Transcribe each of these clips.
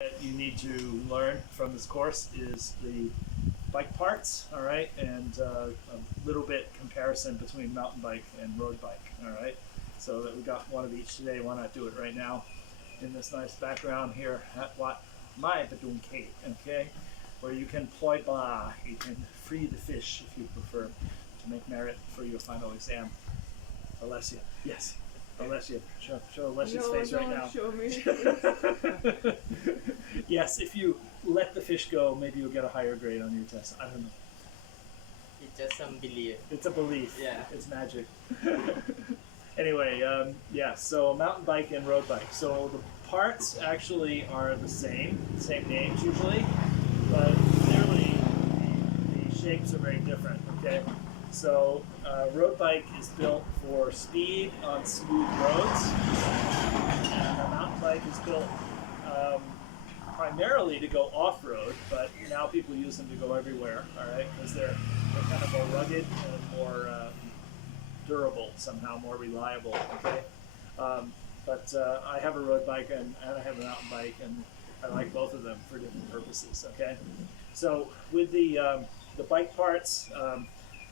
that you need to learn from this course is the bike parts, all right, and a little bit comparison between mountain bike and road bike, all right. So that we got one of each today. Why not do it right now in this nice background here at Wat Mai Badung Cape, okay, where you can ploy ba, you can free the fish if you prefer to make merit for your final exam. Alessia, yes. Alessia, show Alessia's face right now. Show me. Yes, if you let the fish go, maybe you'll get a higher grade on your test. I don't know. It's just some belief. It's a belief. Yeah. It's magic. Anyway, yeah, so mountain bike and road bike. So the parts actually are the same names usually, but clearly the shapes are very different, okay? So road bike is built for speed on smooth roads, and a mountain bike is built primarily to go off-road, but now people use them to go everywhere, all right, because they're kind of more rugged and more durable somehow, more reliable, okay? But I have a road bike and I have a mountain bike, and I like both of them for different purposes, okay? So with the bike parts, I'm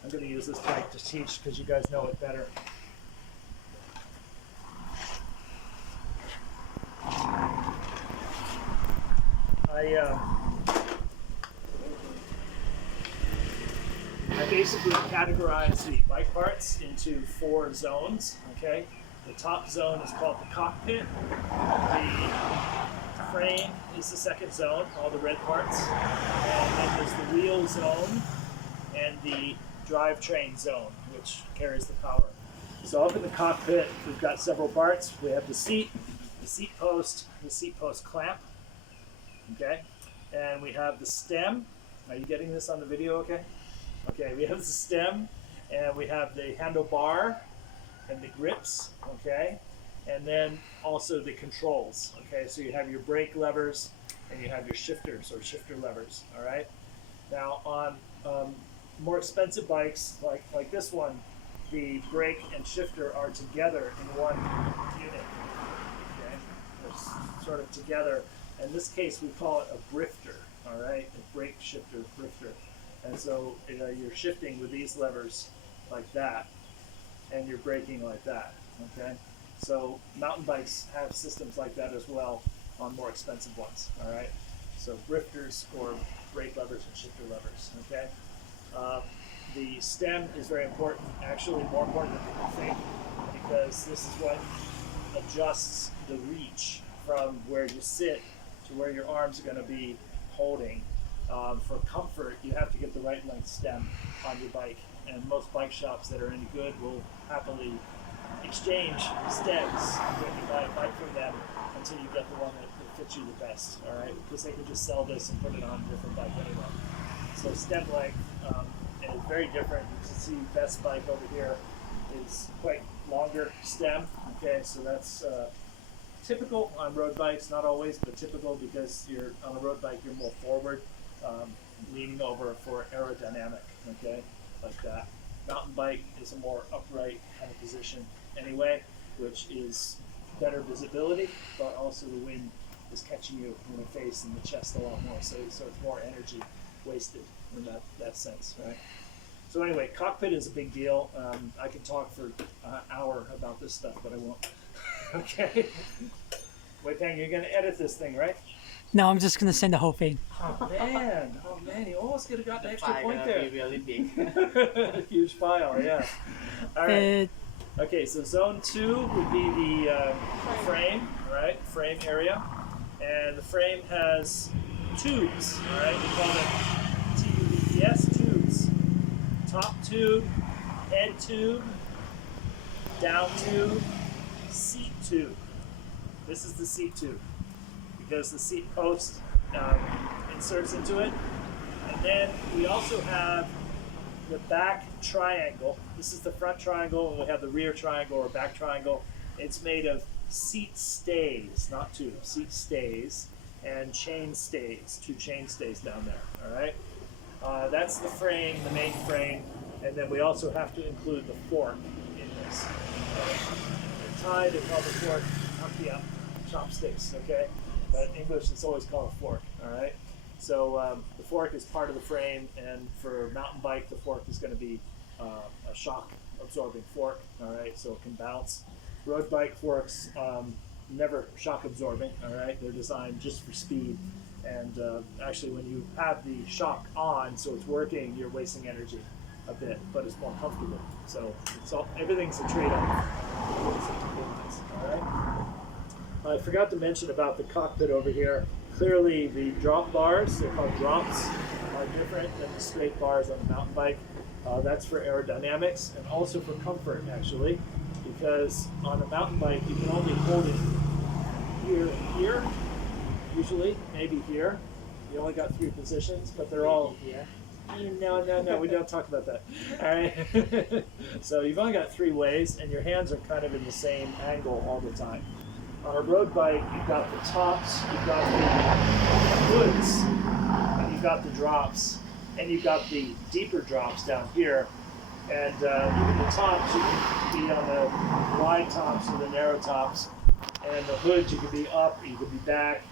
going to use this bike to teach because you guys know it better. I basically categorize the bike parts into 4 zones, okay? The top zone is called the cockpit. The frame is the second zone, all the red parts. And then there's the wheel zone and the drivetrain zone, which carries the power. So up in the cockpit, we've got several parts. We have the seat post clamp, okay? And we have the stem. Are you getting this on the video okay? Okay, we have the stem, and we have the handlebar and the grips, okay? And then also the controls, okay? So you have your brake levers and you have your shifters or shifter levers, all right? Now on more expensive bikes like this one, the brake and shifter are together in one unit, okay? They're sort of together. In this case, we call it a brifter, all right? A brake shifter, brifter. And so you're shifting with these levers like that, and you're braking like that, okay? So mountain bikes have systems like that as well on more expensive ones, all right? So brifters or brake levers and shifter levers, okay? The stem is very important, actually more important than people think, because this is what adjusts the reach from where you sit to where your arms are going to be holding. For comfort, you have to get the right length stem on your bike, and most bike shops that are any good will happily exchange stems when you buy a bike from them until you get the one that fits you the best, all right? Because they can just sell this and put it on a different bike anyway. So stem length is very different. You can see best bike over here is quite longer stem, okay? So that's typical on road bikes, not always, but typical because you're on a road bike, you're more forward, leaning over for aerodynamic, okay, like that. Mountain bike is a more upright kind of position anyway, which is better visibility, but also the wind is catching you in the face and the chest a lot more, so it's more energy wasted in that sense, right? So anyway, cockpit is a big deal. I could talk for an hour about this stuff, but I won't. Okay. Wait, Peng, you're going to edit this thing, right? No, I'm just gonna send the whole thing. Oh man, you almost could have got the extra File point gonna there. be really big. Huge file, yeah. All right. Okay, so zone 2 would be the frame, right? Frame area, and the frame has tubes, all right? We call them TUBES tubes. Top tube, head tube, down tube, seat tube. This is the seat tube, because the seat post inserts into it. And then we also have the back triangle. This is the front triangle, and we have the rear triangle or back triangle. It's made of seat stays, not tubes, seat stays, and chain stays, 2 chain stays down there, all right? That's the frame, the main frame, and then we also have to include the fork in this. They're tied, they call the fork chopsticks, okay? but in English it's always called a fork. All right. So the fork is part of the frame, and for a mountain bike, the fork is going to be a shock absorbing fork. All right, so it can bounce. Road bike forks never shock absorbing. All right, they're designed just for speed. And actually, when you have the shock on, so it's working, you're wasting energy a bit, but it's more comfortable. So everything's a trade-off. All right. I forgot to mention about the cockpit over here. Clearly, the drop bars, they're called drops, are different than the straight bars on a mountain bike. That's for aerodynamics and also for comfort, actually, because on a mountain bike, you can only hold it here and here, usually, maybe here. You only got 3 positions, but they're all here. No, we don't talk about that. All right. So you've only got 3 ways, and your hands are kind of in the same angle all the time. On a road bike, you've got the tops, you've got the hoods, and you've got the drops, and you've got the deeper drops down here. And even the tops, you can be on the wide tops or the narrow tops, and the hoods, you can be up, you can be back.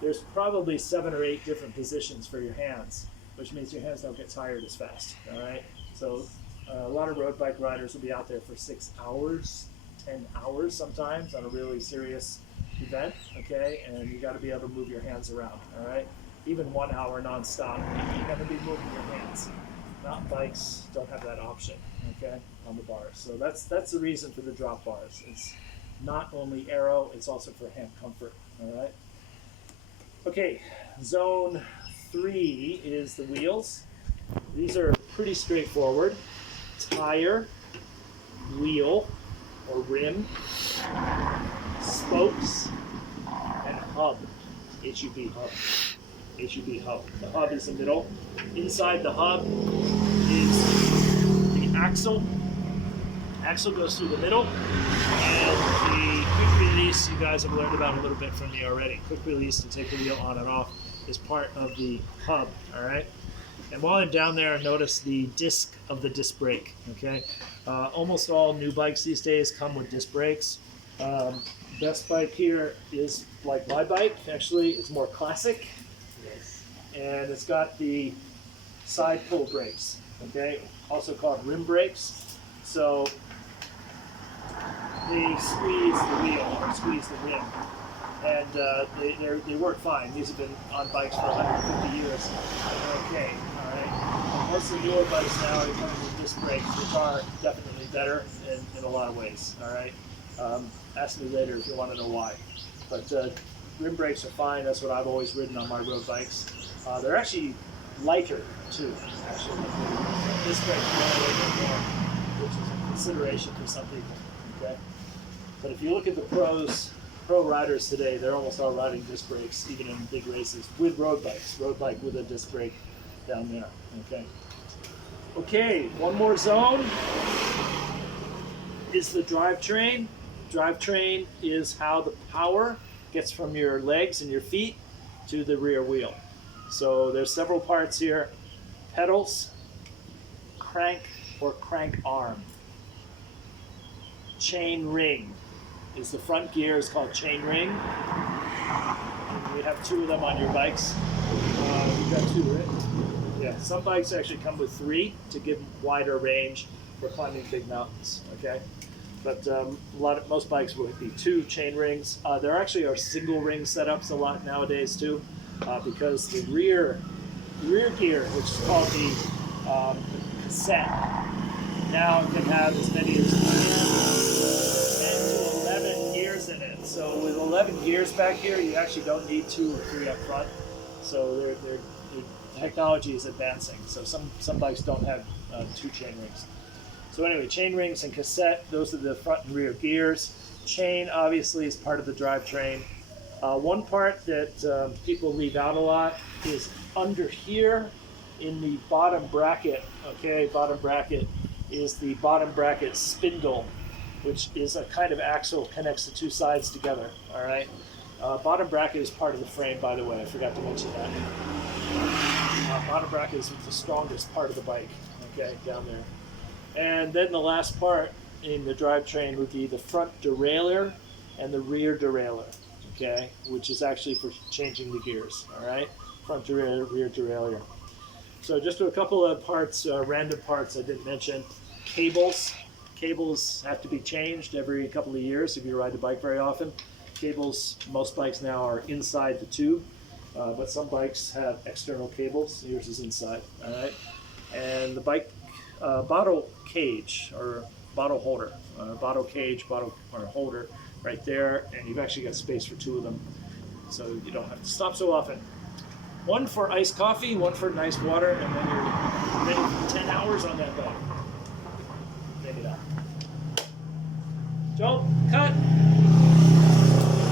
There's probably 7 or 8 different positions for your hands, which means your hands don't get tired as fast. All right. So a lot of road bike riders will be out there for 6 hours. 10 hours sometimes on a really serious event, okay? And you got to be able to move your hands around, all right? Even 1 hour nonstop, you got to be moving your hands. Mountain bikes don't have that option, okay, on the bars. So that's the reason for the drop bars. It's not only aero, it's also for hand comfort, all right? Okay, zone 3 is the wheels. These are pretty straightforward. Tire, wheel, or rim, spokes, and hub, HUB hub. HUB hub. The hub is the middle. Inside the hub is the axle. Axle goes through the middle, and the quick release, you guys have learned about a little bit from me already. Quick release to take the wheel on and off is part of the hub, all right? And while I'm down there, notice the disc of the disc brake, okay? Almost all new bikes these days come with disc brakes. Best bike here is like my bike, actually. It's more classic. Yes. And it's got the side pull brakes, okay? Also called rim brakes. So they squeeze the wheel or squeeze the rim. And they work fine. These have been on bikes for 150 years. Okay, all right. Most of the newer bikes now are coming with disc brakes, which are definitely better in a lot of ways. All right. Ask me later if you want to know why. But rim brakes are fine. That's what I've always ridden on my road bikes. They're actually lighter too. Actually, disc brakes weigh a little bit more, which is a consideration for some people. Okay. But if you look at the pro riders today, they're almost all riding disc brakes, even in big races, with road bikes. Road bike with a disc brake down there, okay? Okay, one more zone is the drivetrain. Drivetrain is how the power gets from your legs and your feet to the rear wheel. So there's several parts here. Pedals, crank or crank arm, chain ring. Is the front gear is called chain ring. And you have 2 of them on your bikes. You've got 2, right? Yeah, some bikes actually come with 3 to give wider range for climbing big mountains, okay? But most bikes will be 2 chain rings. There actually are single ring setups a lot nowadays too, because the rear gear, which is called the cassette, now can have as many as 10 to 11 gears in it. So with 11 gears back here, you actually don't need 2 or 3 up front. So the technology is advancing. So some bikes don't have 2 chain rings. So anyway, chain rings and cassette, those are the front and rear gears. Chain obviously is part of the drivetrain. One part that people leave out a lot is under here in the bottom bracket. Okay, bottom bracket is the bottom bracket spindle, which is a kind of axle, connects the 2 sides together. All right. Bottom bracket is part of the frame, by the way. I forgot to mention that. Bottom bracket is the strongest part of the bike. Okay, down there. And then the last part in the drivetrain would be the front derailleur and the rear derailleur. okay, which is actually for changing the gears, all right, front to rear derailleur. So just a couple of parts, random parts I didn't mention. Cables. Cables have to be changed every couple of years if you ride the bike very often. Cables, most bikes now are inside the tube, but some bikes have external cables. Yours is inside, all right? And the bike bottle cage or bottle holder, bottle cage, bottle or holder right there, and you've actually got space for two of them, so you don't have to stop so often. One for iced coffee, one for nice water, and then you're ready for 10 hours on that bike. Take it out. Joel, cut!